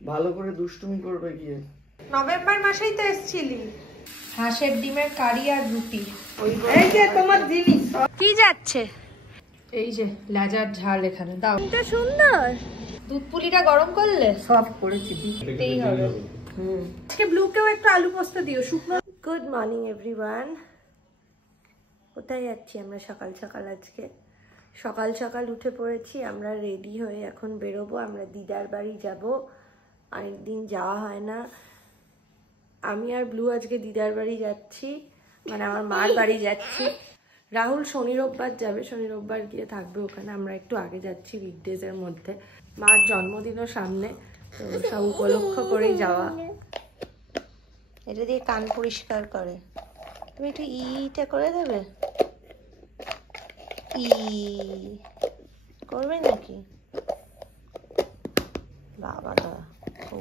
ভালো করে দুষ্টুমি করবে গিয়ে। নভেম্বর মাসেই তো এসেছিলি। হাঁসের ডিমের কারি আর রুটি। এই যে তোমার জিনিস কি যাচ্ছে, এই যে লাজার ঝাল এখানে দাও। এটা সুন্দর। দুধ পুলিটা গরম করলে সব করেছি দিতেই হবে। আজকে ব্লুকেও একটু আলু পোস্ত দিও শুকনো। Good morning everyone. কোথায় যাচ্ছি আমরা সকাল সকাল? আজকে সকাল সকাল উঠে পড়েছি আমরা, রেডি হয়ে এখন বেরোবো। আমরা দিদার বাড়ি যাব, অনেকদিন যাওয়া হয় না। আমি আর ব্লু আজকে দিদার বাড়ি যাচ্ছি, মানে আমার মার বাড়ি যাচ্ছি। রাহুল শনি রোববার যাবে, শনি রোববার গিয়ে থাকবে ওখানে। আমরা একটু আগে যাচ্ছি উইকডেজের মধ্যে, মার জন্মদিনও সামনে, তো সব উপলক্ষ করেই যাওয়া। এটা দিয়ে কান পরিষ্কার করে। তুমি একটু ইটা করে দেবে, ই করবে নাকি? বাবা দা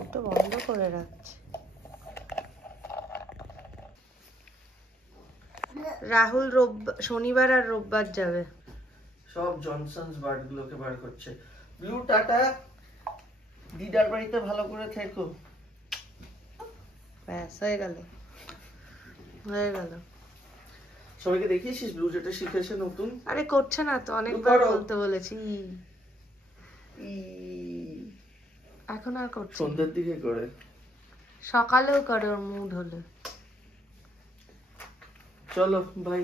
ওটা বন্ধ করে রাখছে। রাহুল শনিবার আর রোববার যাবে। সব জনসনস বার্ড গুলোকে বার করছে। ব্লু টাটা, দিদার বাড়িতে ভালো করে থেকো। ব্যাস হয়ে গেল, হয়ে গেল। সবাইকে দেখিয়েছিস ব্লু যেটা শিখেছে নতুন? আরে করছে না তো, অনেকবার বলতে বলেছি। এখন আর করছে, সন্ধ্যার দিকে করে, সকালেও করে ওর মুড হলে। চলো ভাই,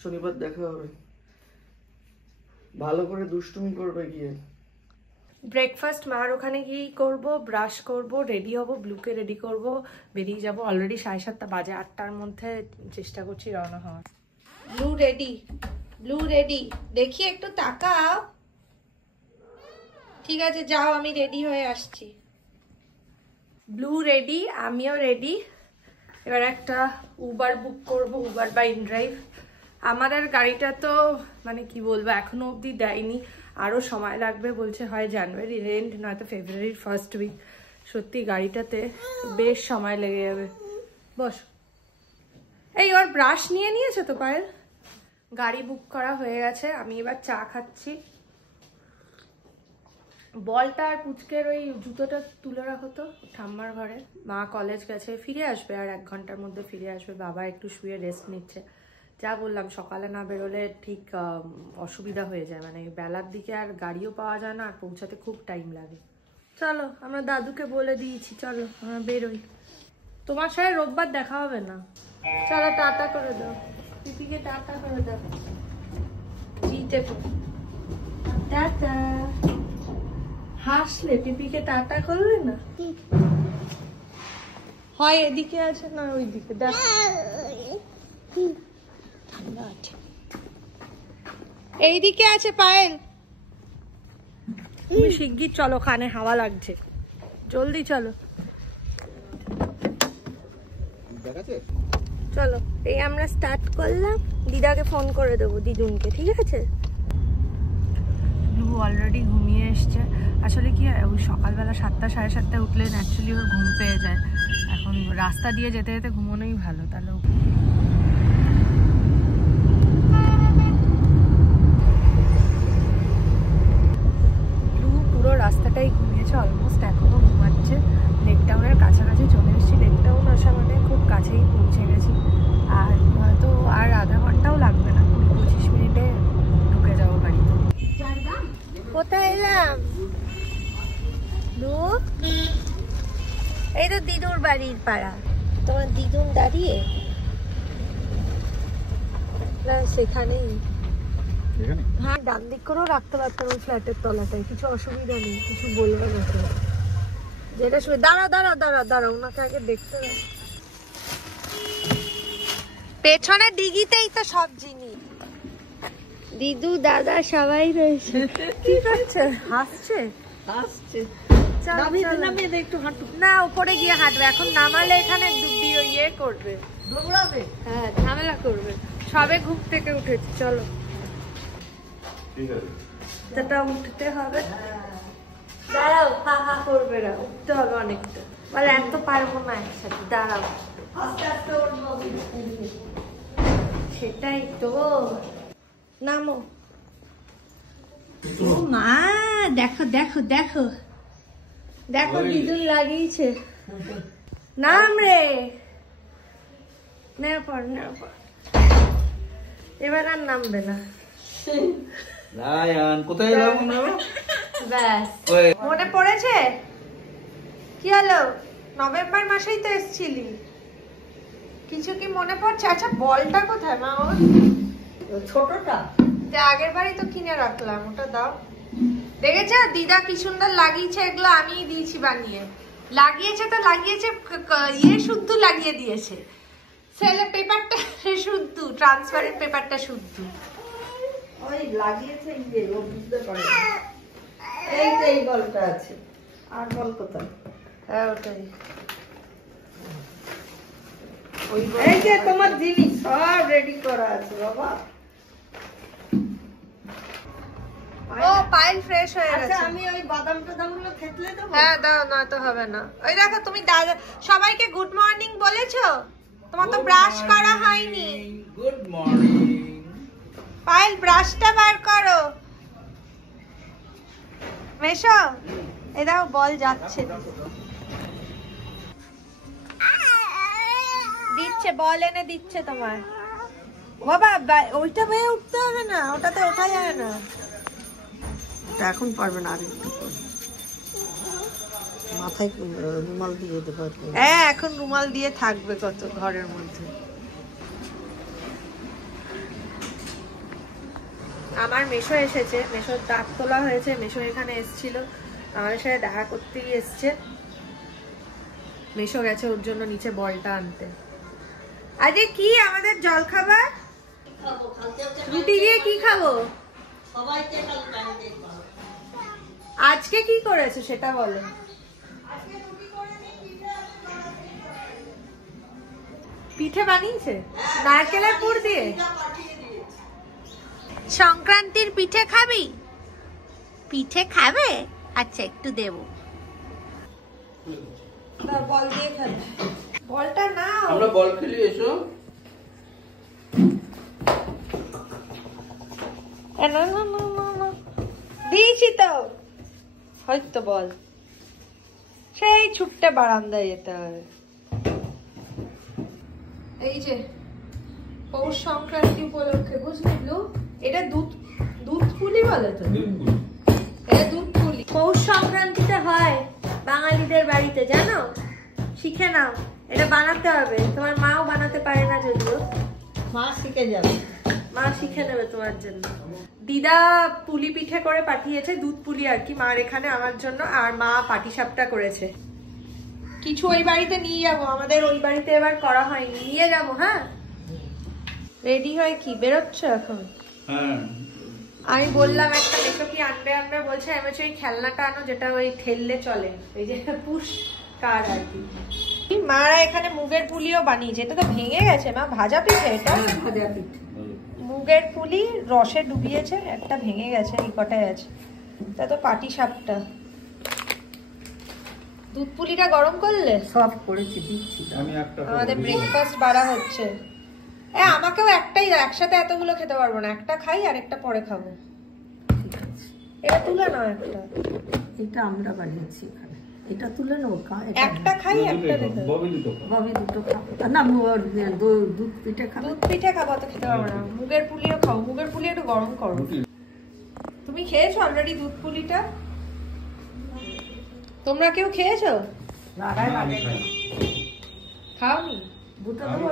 শনিবার দেখা হবে। ভালো করে দুষ্টুমি করবে গিয়ে। ব্রেকফাস্ট মার ওখানে গিয়েই করবো, ব্রাশ করব, রেডি হব, ব্লুকে রেডি করব, বেরিয়ে যাব। অলরেডি 7:30 বাজে, 8টার মধ্যে চেষ্টা করছি রওনা হওয়ার। ব্লু রেডি, ব্লু রেডি, দেখি একটু তাকাও। ঠিক আছে যাও, আমি রেডি হয়ে আসছি। ব্লু রেডি, আমিও রেডি। এবার একটা উবার বুক করব, উবার বা ইনড্রাইভ। আমাদের গাড়িটা তো মানে কি বলবো, এখনো অবধি দেয়নি, আরও সময় লাগবে বলছে, হয় জানুয়ারি এন্ড নয়তো ফেব্রুয়ারির ফার্স্ট উইক। সত্যি গাড়িটাতে বেশ সময় লেগে যাবে। বস। এই ওর ব্রাশ নিয়ে নিয়েছে তো পায়েল? গাড়ি বুক করা হয়ে গেছে, আমি এবার চা খাচ্ছি। বলটা আর পুচকের ওই জুতোটা তুলে রাখো তো ঠাম্মার ঘরে। মা কলেজ গেছে, ফিরে আসবে আর 1 ঘন্টার মধ্যে ফিরে আসবে। বাবা একটু শুয়ে রেস্ট নিচ্ছে। যা বললাম, সকালে না বেরোলে ঠিক অসুবিধা হয়ে যায়, মানে বেলার দিকে আর গাড়িও পাওয়া যায় না, আর পৌঁছাতে খুব টাইম লাগে। চলো, আমরা দাদুকে বলে দিয়েছি, চলো আমরা বেরোই। তোমার সাথে রোববার দেখা হবে না। চলো টাটা করে দাও, পিপিকে টাটা করে দাও। জিতে টাটা। হাসলে পিপিকে টাটা করবে না? হয় এদিকে আছে না ওইদিকে, দেখ। এইদিকে আছে পায়েল। তুমি শিগগির চলো, কানে হাওয়া লাগছে, জলদি চলো। চলো, এই আমরা স্টার্ট করলাম। দিদাকে ফোন করে দেবো, দিদুনকে, ঠিক আছে? ব্লু অলরেডি ঘুমিয়ে এসছে। আসলে কি হয়, ওই সকালবেলা 7টা 7:30 উঠলে ন্যাচারালি ওর ঘুম পেয়ে যায়। এখন রাস্তা দিয়ে যেতে যেতে ঘুমোনোই ভালো। তাহলে ব্লু পুরো রাস্তাটাই ঘুমিয়েছে, অলমোস্ট এখনো ঘুমাচ্ছে। লেক টাউনের কাছাকাছি চলে এসেছি। লেক টাউন আসা মানে খুব কাছেই পৌঁছে গেছি। আর হয়তো আর আধা ঘন্টাও লাগবে না, 20-25 মিনিটে ঢুকে যাবো বাড়িতে। কোথায় এলাম? এই তো দিদুর বাড়ির পাড়া। তোমার দিদুন দাঁড়িয়ে সেখানেই। হ্যাঁ, ডান দিক করেও রাখতে পারতাম ওই ফ্ল্যাটের তলাটায়, কিছু অসুবিধা নেই, কিছু বলবে না। যেটা শুনে দাঁড়া দাঁড়া দাঁড়া দাঁড়া, ওনাকে আগে দেখতে হবে। পেছনে ডিগিতেই তো সব জিনিস। দিদু দাদা সবাই রয়েছে। কি করছে? হাসছে হাসছে। না, উপরে গিয়ে হাঁটবে, এখন নামালে এখানে ইয়ে করবে, দৌড়াবে, হ্যাঁ ঝামেলা করবে। সবে ঘুম থেকে উঠেছি, চলো। সেটা উঠতে হবে, দাঁড়াও, হা হা করবে না, উঠতে হবে অনেকটা। বলে এত পারবো না একসাথে, দাঁড়াও। সেটাই তো, নামো। মা দেখো দেখো দেখো, দেখো দিদুন লাগিয়েছে। নাম রে, নে পর না পর, এবার আর নামবে না। কোথায় এলাম না? ব্যাস মনে পড়েছে? কি হলো, নভেম্বর মাসেই তো এসেছিলি, কিছু কি মনে পড়ছে? আচ্ছা বলটা কোথায় মা? ওর ছোটটা যে আগের বারই তো কিনে রাখলাম, ওটা দাও। দেখেছো দিদা কি সুন্দর লাগিয়েছে, এগুলো আমিই দিয়েছি বানিয়ে। লাগিয়েছে তো লাগিয়েছে, ইয়ে শুদ্ধ লাগিয়ে দিয়েছে, সেলে পেপারটা শুদ্ধ, ট্রান্সপারেন্ট পেপারটা শুদ্ধ। ওই লাগিয়েছে যে ও বুঝতে পারে। এই যে এই বলটা আছে, আর বল কোথায়? হ্যাঁ ওটাই। এই যে তোমার জিনিস সব রেডি করা আছে বাবা। ও পাইল ফ্রেশ হয়ে গেছে। আচ্ছা আমি ওই বাদাম টাদাম গুলো থেতলে দেবো? হ্যাঁ দাও, না তো হবে না। ওই দেখো তুমি সবাইকে গুড মর্নিং বলেছো, তোমার তো ব্রাশ করা হয়নি। Good morning. পাইল ব্রাশটা বার করো। মেশো, এই দেখো বল যাচ্ছে, দিচ্ছে বল এনে দিচ্ছে তোমার। বাবা ওইটা বেয়ে উঠতে হবে না, ওটাতে ওঠা যায় না। এখন পারবে না, আর একটু মাথায় রুমাল দিয়ে দেবো। হ্যাঁ এখন রুমাল দিয়ে থাকবে কত ঘরের মধ্যে। আমার মেশো এসেছে, মেশোর দাঁত তোলা হয়েছে। মেশো এখানে এসেছিল, আমাদের সাথে দেখা করতেই এসছে। মেশো গেছে ওর জন্য নিচে বলটা আনতে। আজকে কি আমাদের জল খাবার? রুটি দিয়ে কি খাবো? আজকে কি করেছে সেটা বলো। পিঠে বানিয়েছে নারকেলের পুর দিয়ে। সংক্রান্তির পিঠে খাবি? পিঠে খাবে? আচ্ছা একটু দেবো। বল দিয়ে খাবে, বলটা নাও। আমরা বল খেলি, এসো। দিয়েছি তো, হয়তো বল সেই ছুটতে বারান্দায় যেতে হবে। এই যে পৌষ সংক্রান্তি উপলক্ষে, বুঝলি ব্লু, এটা দুধ পুলি বলে তো, এটা দুধ পুলি। পৌষ সংক্রান্তিতে হয় বাঙালিদের বাড়িতে, জানো? শিখে নাও, এটা বানাতে হবে। তোমার মাও বানাতে পারে না যদিও, মা শিখে যাবে, মা শিখে নেবে তোমার জন্য। দিদা পুলি পিঠে করে পাঠিয়েছে, দুধ পুলি আর কি, মার এখানে আমার জন্য। আর মা পাটিসাপটা করেছে। কিছু ওই বাড়িতে নিয়ে যাবো, আমাদের ওই বাড়িতে এবার করা হয়নি, নিয়ে যাবো। হ্যাঁ রেডি হয়ে কি বেরোচ্ছ এখন? হ্যাঁ আমি বললাম একটা মেশো কি আনবে আনবে বলছে, আমি বলছি ওই খেলনাটা আনো যেটা ওই ঠেললে চলে, এই যে পুশ কার আর কি। মারা এখানে মুগের পুলিও বানিয়েছে, এটা তো ভেঙে গেছে মা। ভাজা পিঠে এটা, ভাজা পিঠে মুগের পুলি রসে ডুবিয়েছে, একটা ভেঙে গেছে, এই কটাই আছে। তা তো পাটি সাপটা। দুধ পুলিটা গরম করলে? সব করেছি, দিচ্ছি। আমি একটা আমাদের ব্রেকফাস্ট বাড়া হচ্ছে। আমাকেও একটাই দাও, একসাথে এতগুলো খেতে পারবো না। একটা খাই আর একটা পরে খাবো। এটা তুলে নাও একটা। এটা আমরা বানিয়েছি এখানে, এটা তুলে নেবো। একটা খাই একটা রেখে ববি দুটো খাবো না। দুধ পিঠে খাবো। দুধ পিঠে খাবো তো খেতে পারবো না। মুগের পুলিও খাও, মুগের পুলি একটু গরম করো। তুমি খেয়েছো অলরেডি দুধ পুলিটা? তোমরা কেউ খেয়েছো? খাওনি? দুটো দেবো,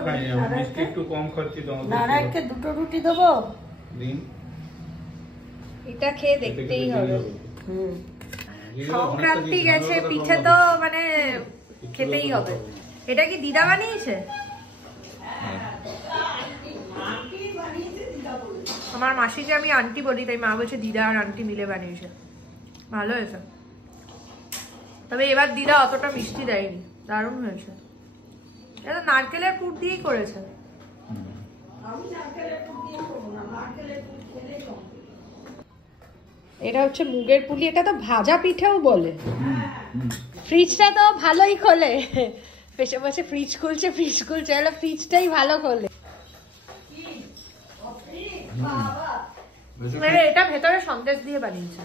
একটু কম খাচ্ছি তো। নারায়ণকে দুটো রুটি দেবো। এটা খেয়ে দেখতেই হবে। সংক্রান্তি গেছে, পিঠে তো মানে খেতেই হবে। এটা কি দিদা বানিয়েছে? আমার মাসিকে আমি আন্টি বলি, তাই মা বলছে দিদা আর আন্টি মিলে বানিয়েছে। ভালো হয়েছে, তবে এবার দিদা অতটা মিষ্টি দেয়নি, দারুণ হয়েছে। এটা নারকেলের পুর দিয়েই করেছে। এটা হচ্ছে মুগের পুলি, এটা তো ভাজা পিঠেও বলে। ফ্রিজটা তো ভালোই খোলে, পেছনে বসে ফ্রিজ খুলছে হলো ফ্রিজটাই ভালো খোলে। এটা ভেতরে সন্দেশ দিয়ে বানিয়েছে।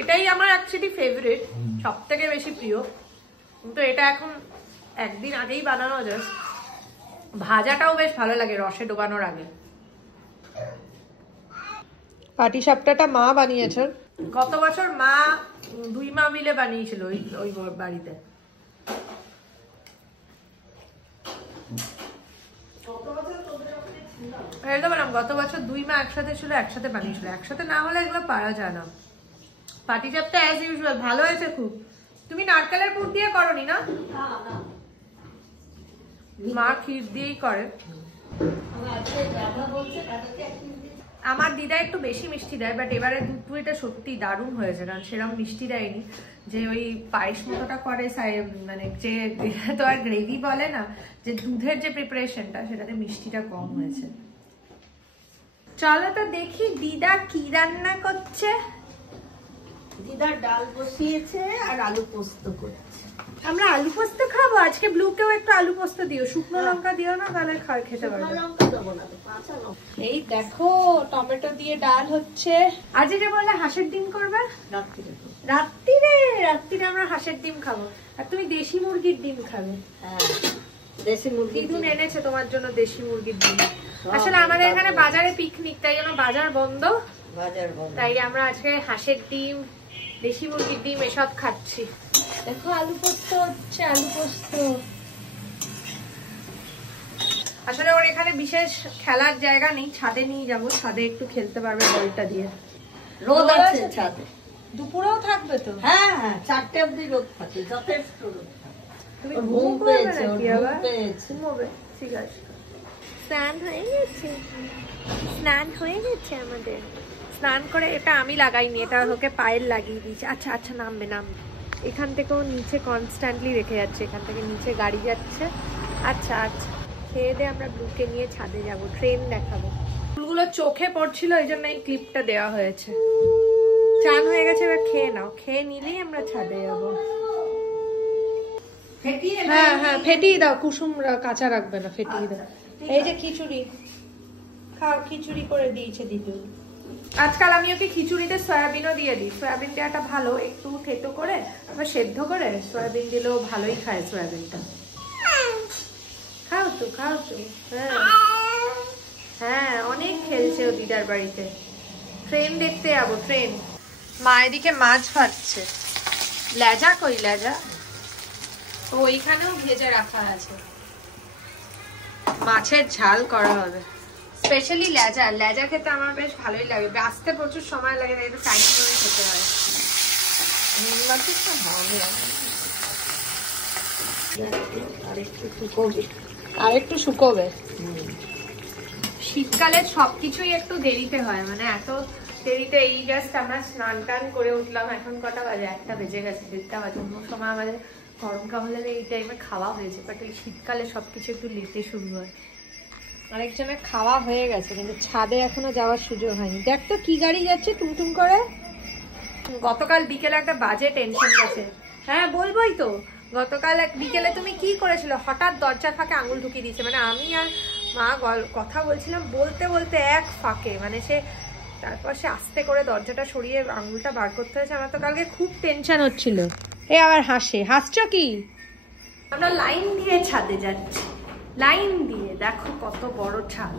এটাই আমার অ্যাকচুয়ালি ফেভারিট, সব থেকে বেশি প্রিয়। কিন্তু এটা এখন একদিন আগেই বানানো যায়। ভাজাটাও বেশ ভালো লাগে রসে ডোবানোর আগে। পাটিসাপটাটা মা বানিয়েছেন। গত বছর মা 2 মা মিলে বানিয়েছিল ওই বাড়িতে। গত বছর 2 মা একসাথে ছিল, একসাথে বানিয়েছিল। একসাথে না হলে এগুলো পারা যায় না। পাটিসাপটা অ্যাজ ইউজুয়াল ভালো হয়েছে খুব। তুমি নারকেলের পুর দিয়ে করনি না? মা ক্ষীর দিয়েই করে। আমার দিদা একটু বেশি মিষ্টি দেয়, বাট এবারে দুধ পুরিটা সত্যি দারুণ হয়েছে, কারণ সেরকম মিষ্টি দেয়নি। যে ওই পায়েস মতোটা করে মানে যে তো আর গ্রেভি বলে না, যে দুধের যে প্রিপারেশনটা সেটাতে মিষ্টিটা কম হয়েছে। চলো তো দেখি দিদা কি রান্না করছে। দিদা ডাল বসিয়েছে আর আলু পোস্ত করছে। আমরা আলু পোস্ত খাবো আজকে। ব্লুকেও একটু আলু পোস্ত দিও, শুকনো লঙ্কা দিও না, তাহলে খেতে পারবো। এই দেখো টমেটো দিয়ে ডাল হচ্ছে। আজকে যে বললে হাঁসের ডিম করবে রাত্রিরে আমরা হাঁসের ডিম খাবো, আর তুমি দেশি মুরগির ডিম খাবে। দেশি মুরগি দিদুন এনেছে তোমার জন্য দেশি মুরগির ডিম। আসলে আমাদের এখানে বাজারে পিকনিক, তাই জন্য বাজার বন্ধ। তাই আমরা আজকে হাঁসের ডিম, দেশি মুরগির ডিম এসব খাচ্ছি। দেখো আলু পোস্ত হচ্ছে, আলু পোস্ত। আসলে ওর এখানে বিশেষ খেলার জায়গা নেই, ছাদে নিয়ে যাবো, ছাদে একটু খেলতে পারবে বলটা দিয়ে। রোদ আছে ছাদে, দুপুরেও থাকবে তো? হ্যাঁ 4টে অবধি রোদ থাকে, যথেষ্ট রোদ। তুমি ঘুম পেয়েছে নাকি আবার? ঘুমোবে, ঠিক আছে। স্নান হয়ে গেছে আমাদের। স্নান করে, এটা আমি লাগাইনি, এটা ওকে পায়ের লাগিয়ে দিয়েছি। আচ্ছা আচ্ছা নামবে। এখান থেকেও নিচে কনস্ট্যান্টলি রেখে যাচ্ছে, এখান থেকে নিচে গাড়ি যাচ্ছে। আচ্ছা আচ্ছা, খেয়ে দিয়ে আমরা ব্লুকে নিয়ে ছাদে যাব, ট্রেন দেখাবো। ফুলগুলো চোখে পড়ছিল, এই জন্য এই ক্লিপটা দেওয়া হয়েছে। চান হয়ে গেছে, এবার খেয়ে নাও, খেয়ে নিলেই আমরা ছাদে যাবো। হ্যাঁ ফেটিয়ে দাও, কুসুম কাঁচা রাখবে না, ফেটিয়ে দাও। এই যে খিচুড়ি খাও, খিচুড়ি করে দিয়েছে দিদু। আজকাল আমি ওকে খিচুড়িতে সয়াবিনও দিয়ে দিই। সয়াবিন দেওয়াটা ভালো, একটু থেতো করে আবার সেদ্ধ করে সয়াবিন দিলেও ভালোই খায় সয়াবিনটা। খাও তো। হ্যাঁ অনেক খেলছে ও দিদার বাড়িতে। ট্রেন দেখতে যাবো, ট্রেন। মা এদিকে মাছ ভাজছে। লেজা কই লেজা? ওইখানেও ভেজে রাখা আছে। মাছের ঝাল করা হবে, স্পেশালি লেজা খেতে আমার বেশ ভালোই লাগে। আসতে প্রচুর সময় লাগে, তাই একটু টাইম করে খেতে হয়। আর একটু শুকোবে। শীতকালে সবকিছুই একটু দেরিতে হয়, মানে এত দেরিতে। এই জাস্ট আমরা স্নান টান করে উঠলাম, এখন কটা বাজে? 1টা বেজে গেছে, 1টা বাজে। অন্য সময় আমাদের গরমকালে এই টাইমে খাওয়া হয়েছে, বাট এই শীতকালে সবকিছু একটু লেটে শুরু হয়। আরেকজনের খাওয়া হয়ে গেছে, কিন্তু ছাদে এখনো যাওয়ার সুযোগ হয়নি। দেখ তো কি গাড়ি যাচ্ছে টুমটুম করে। গতকাল বিকেলে একটা বাজে টেনশন গেছে। হ্যাঁ বলবোই তো, গতকাল বিকেলে তুমি কি করেছিল? হঠাৎ দরজার ফাঁকে আঙুল ঢুকিয়ে দিয়েছে। মানে আমি আর মা কথা বলছিলাম, বলতে বলতে এক ফাঁকে, মানে তারপর সে আস্তে করে দরজাটা সরিয়ে আঙুলটা বার করতে হয়েছে। আমার তো কালকে খুব টেনশন হচ্ছিল। এ আবার হাসছ কি? আমরা লাইন দিয়ে ছাদে যাচ্ছি, লাইন দিয়ে। দেখো কত বড় ছাদ।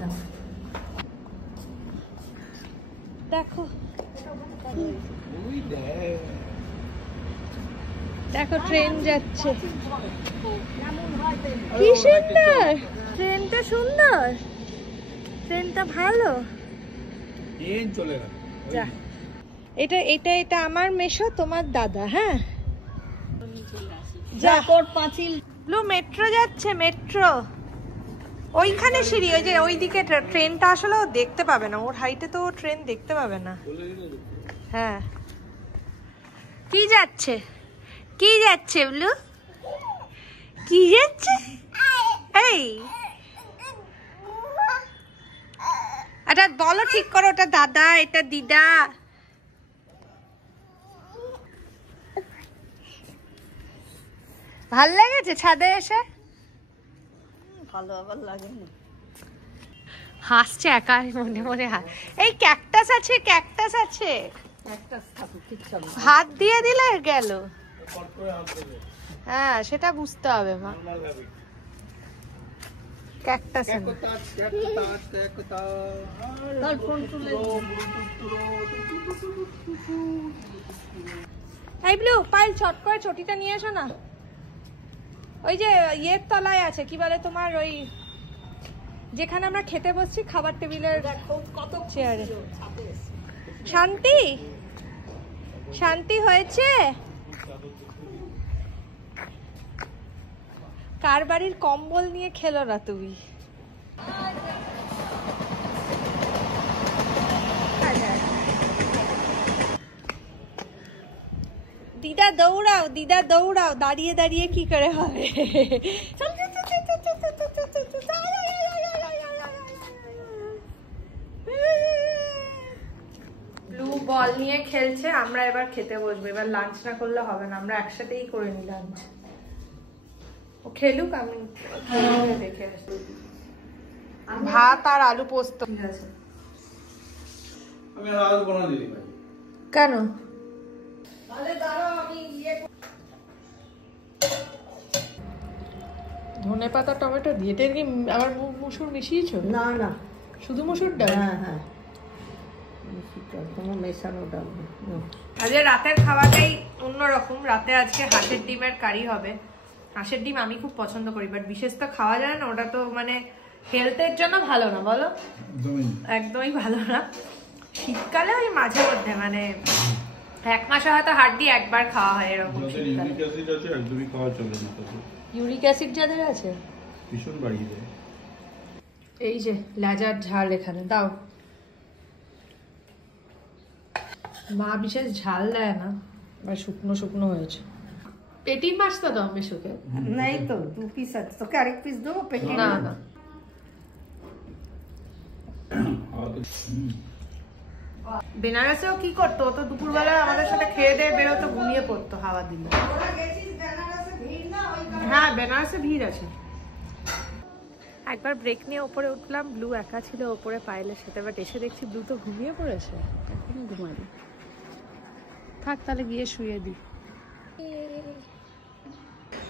দেখো দেখো ট্রেন যাচ্ছে, কি সুন্দর ট্রেনটা, সুন্দর ট্রেনটা, ভালো। ট্রেন চলে গেল। যা, এটা আমার মেশো, তোমার দাদা। হ্যাঁ যা, কোট পাঁচিল। ব্লু মেট্রো যাচ্ছে, মেট্রো। ওইখানে সিঁড়ি, ওই যে ওইদিকে ট্রেনটা আসলে ও দেখতে পাবে না, ওর হাইটে তো ট্রেন দেখতে পাবে না। হ্যাঁ কি যাচ্ছে ব্লু? কি যাচ্ছে? এই এটা বলো ঠিক করো, ওটা দাদা, এটা দিদা। ভাল লেগেছে ছাদে এসে? ভালো আবার লাগেনি। হাসছে একা মনে মনে। এই ক্যাকটাস আছে, একটা থাকুক, কিচ্ছু হবে না। হাত দিয়ে দিলে গেল। কট করে হাত দেবে। হ্যাঁ সেটা বুঝতে হবে মা। বাংলা লাগে। ক্যাকটাস তার ফোন তুলে এই ব্লু পাইল চট করে ছটিটা নিয়ে এসো না। ওই যে ইয়ের তলায় আছে, কি বলে তোমার, ওই যেখানে আমরা খেতে বসছি খাবার টেবিলের কত চেয়ারে। শান্তি শান্তি হয়েছে? কার বাড়ির কম্বল নিয়ে খেলো না তুমি? দিদা দৌড়াও, দিদা দৌড়াও, দাঁড়িয়ে দাঁড়িয়ে কি করে হবে? ব্লু বল নিয়ে খেলছে, আমরা এবার খেতে বসবো। এবার লাঞ্চ না করলে হবে না, আমরা একসাথেই করে নি লাঞ্চ। ও খেলুক, আমি দেখে আসি। ভাত আর আলু পোস্ত। ঠিক আছে, আমি আজ বনা দিদি ভাই। কেন? ধনে পাতা টমেটো দিয়ে এটা কি আবার মসুর মিশিয়েছো? না না, শুধু মসুর ডাল? হ্যাঁ হ্যাঁ, কোনো মেশানো ডাল না। আজকে রাতের খাওয়াটাই অন্যরকম। রাতে আজকে হাঁসের ডিমের কারি হবে। হাঁসের ডিম আমি খুব পছন্দ করি, বাট বিশেষ তো খাওয়া যায় না, ওটা তো মানে হেলথের জন্য ভালো না, বলো? একদমই ভালো না। শীতকালে ওই মাঝে মধ্যে মানে এক মাসে হয়তো হাড়দি একবার খাওয়া হয় এরকম। ইউরিক অ্যাসিড আছে একদমই খাওয়া চলে না। ইউরিক অ্যাসিড যাদের আছে ভীষণ বাড়িয়ে দেয়। এই যে লেজার ঝাল এখানে দাও। মা বিশেষ ঝাল দেয় না, বা শুকনো শুকনো হয়েছে। পেটি মাছ তো দাও মেশুকে। নেই তো, 2 পিস আছে, তোকে আরেক পিস দেবো পেটি? না না, বেনারসেও কি করতো, ও তো দুপুরবেলা আমাদের সাথে খেয়ে দিয়ে বেরোতো, ঘুমিয়ে পড়তো হাওয়া দিলে। হ্যাঁ বেনারসে ভিড় আছে। একবার ব্রেক নিয়ে ওপরে উঠলাম, ব্লু একা ছিল ওপরে পাইলের সাথে, বাট এসে দেখছি ব্লু তো ঘুমিয়ে পড়েছে। এখন ঘুমাবি, থাক তাহলে গিয়ে শুয়ে দিই।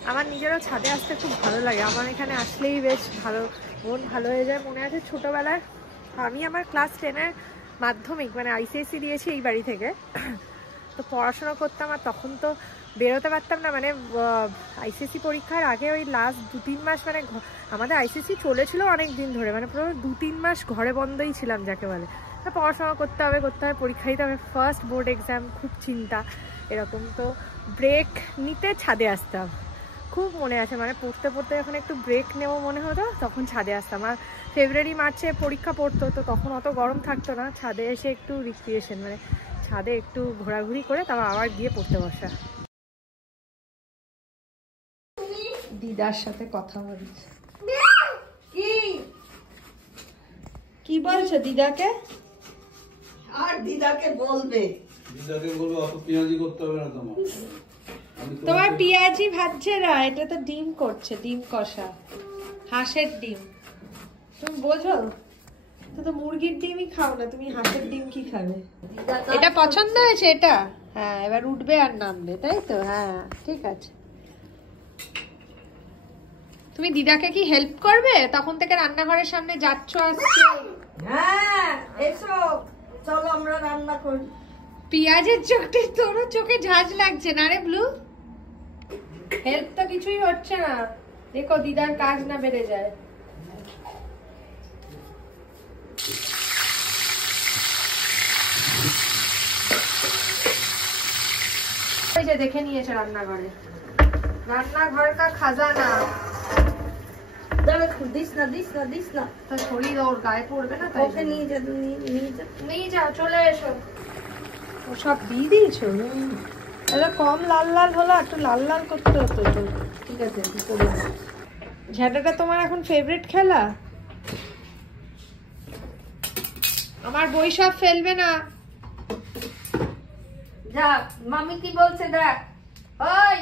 আমার নিজেরও ছাদে আসতে খুব ভালো লাগে। আমার এখানে আসলেই বেশ ভালো, মন ভালো হয়ে যায়। মনে আছে ছোটবেলায় আমি আমার ক্লাস 10-এর মাধ্যমিক মানে আইসিএসসি দিয়েছি এই বাড়ি থেকে, তো পড়াশোনা করতাম। আর তখন তো বেরোতে পারতাম না, মানে আইসিএসসি পরীক্ষার আগে ওই লাস্ট 2-3 মাস মানে আমাদের আইসিএসসি চলেছিল অনেক দিন ধরে, মানে পুরো 2-3 মাস ঘরে বন্ধই ছিলাম যাকে বলে। পড়াশোনা করতে হবে, পরীক্ষা দিতে হবে, ফার্স্ট বোর্ড এক্সাম, খুব চিন্তা এরকম। তো ব্রেক নিতে ছাদে আসতাম, খুব মনে আছে। মানে পড়তে পড়তে যখন একটু ব্রেক নেবো মনে হতো তখন ছাদে আসতাম। আর ফেব্রুয়ারি মার্চে পরীক্ষা পড়তো, তো তখন অত গরম থাকতো না, ছাদে এসে একটু রিক্রিয়েশন মানে ছাদে একটু ঘোরাঘুরি করে তারপর আবার গিয়ে পড়তে বসা। দিদার সাথে কথা বলছে। কি বলছো দিদাকে? আর দিদাকে বলবে, দিদাকে বলবো অত পেঁয়াজি করতে হবে না তোমার। তোমার পেঁয়াজি ভাজছে না, এটা তো ডিম করছে, ডিম কষা, হাঁসের ডিম। তুমি বোঝো তো মুরগির ডিমই খাও না, তুমি হাঁসের ডিম কি খাবে? এটা পছন্দ হয়েছে এটা? হ্যাঁ এবার উঠবে আর নামবে, তাই তো? হ্যাঁ ঠিক আছে। তুমি দিদাকে কি হেল্প করবে? তখন থেকে রান্নাঘরের সামনে যাচ্ছ আসছো। হ্যাঁ এসো, চলো আমরা রান্না করি। পেঁয়াজের চোখে তোর চোখে ঝাঁজ লাগছে না রে ব্লু? হেল্প তো কিছুই হচ্ছে না, দেখো দিদার কাজ না বেড়ে যায়। ওই যে দেখে নিয়েছে রান্নাঘরে, রান্নাঘর কা খাজানা। দাঁড়া, দিস না দিস না দিস না, তো শরীর ওর গায়ে পড়বে না, ওকে নিয়ে যা, নিয়ে যাও, চলে এসো। ও সব দিয়ে দিয়েছো? তাহলে কম লাল লাল হলো, একটু লাল লাল করতে হতো তো। ঠিক আছে ঝাঁটাটা তোমার এখন ফেভারিট খেলা? আমার বই সব ফেলবে না। যা, মামি কি বলছে দেখ। ওই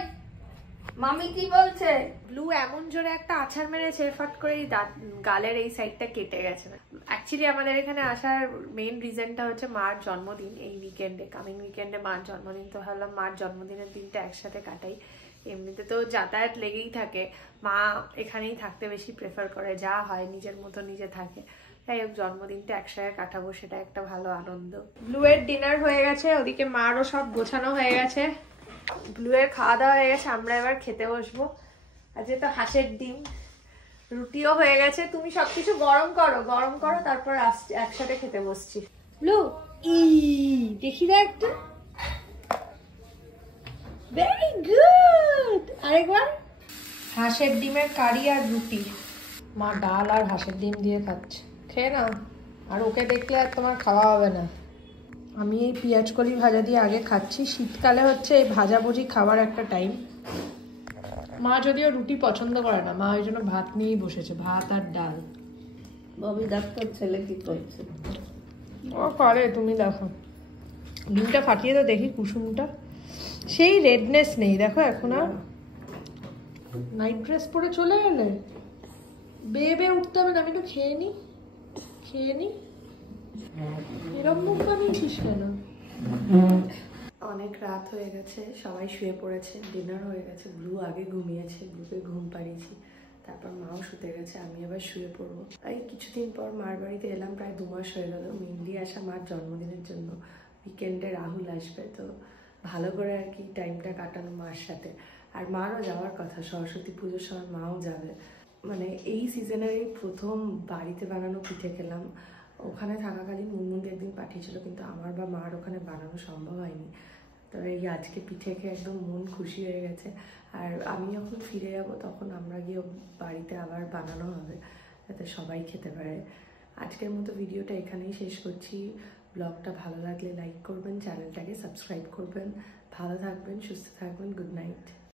মামি কি বলছে? ব্লু এমন জোরে একটা আছাড় মেরেছে, ফট করে গালের এই সাইডটা কেটে গেছে। অ্যাকচুয়ালি আমাদের এখানে আসার মেইন রিজনটা হচ্ছে মার জন্মদিন এই উইকেন্ডে, কামিং উইকেন্ডে মার জন্মদিন। তো ভাবলাম মার জন্মদিনের দিনটা একসাথে কাটাই। এমনিতে তো যাতায়াত লেগেই থাকে, মা এখানেই থাকতে বেশি প্রেফার করে, যা হয় নিজের মতো নিজে থাকে। যাই হোক, জন্মদিনটা একসাথে কাটাবো, সেটা একটা ভালো আনন্দ। ব্লুয়ের ডিনার হয়ে গেছে, ওদিকে মারও সব গোছানো হয়ে গেছে, ব্লুয়ের খাওয়া দাওয়া হয়ে গেছে। আমরা এবার খেতে বসবো। আজকে তো হাঁসের ডিম, রুটিও হয়ে গেছে। তুমি সবকিছু গরম করো, তারপর একসাথে খেতে বসছি। ব্লু দেখি দা একটা, ভেরি গুড। আরেকবার হাঁসের ডিমের কারি আর রুটি। মা ডাল আর হাঁসের ডিম দিয়ে খাচ্ছে, খেয়ে নাও। আর ওকে দেখলে আর তোমার খাওয়া হবে না। আমি এই পেঁয়াজ কলি ভাজা দিয়ে আগে খাচ্ছি। শীতকালে হচ্ছে এই ভাজাভুজি খাবার একটা টাইম। মা যদিও রুটি পছন্দ করে না, মা ওই জন্য ভাত নিয়েই বসেছে, ভাত আর ডাল। ববি ডাক্তার ছেলে কি করছে? ও করে, তুমি দেখো। ডিমটা ফাটিয়ে তো দেখি, কুসুমটা সেই রেডনেস নেই দেখো এখন আর। নাইট ড্রেস পরে চলে গেলে, বেয়ে উঠতে হবে না। আমি একটু খেয়ে নি। এরকম মুখ বানিয়েছিস কেন? অনেক রাত হয়ে গেছে, সবাই শুয়ে পড়েছে, ডিনার হয়ে গেছে। ব্লু আগে ঘুমিয়েছে, ব্লুকে ঘুম পাড়িয়েছি, তারপর মাও শুতে গেছে, আমি আবার শুয়ে পড়বো। এই কিছুদিন পর মার বাড়িতে এলাম, প্রায় 2 মাস হয়ে গেল। মেনলি আসা মার জন্মদিনের জন্য। উইকেন্ডে রাহুল আসবে, তো ভালো করে আর কি টাইমটা কাটানো মার সাথে। আর মারও যাওয়ার কথা, সরস্বতী পুজোর সময় মাও যাবে। মানে এই সিজনের এই প্রথম বাড়িতে বানানো পিঠে খেলাম। ওখানে থাকাকালীন মুনমুনকে একদিন পাঠিয়েছিল, কিন্তু আমার বা মার ওখানে বানানো সম্ভব হয়নি। তবে এই আজকে পিঠে খেয়ে একদম মন খুশি হয়ে গেছে। আর আমি যখন ফিরে যাব তখন আমরা গিয়ে বাড়িতে আবার বানানো হবে, যাতে সবাই খেতে পারে। আজকের মতো ভিডিওটা এখানেই শেষ করছি। ব্লগটা ভালো লাগলে লাইক করবেন, চ্যানেলটাকে সাবস্ক্রাইব করবেন। ভালো থাকবেন, সুস্থ থাকবেন। Good night.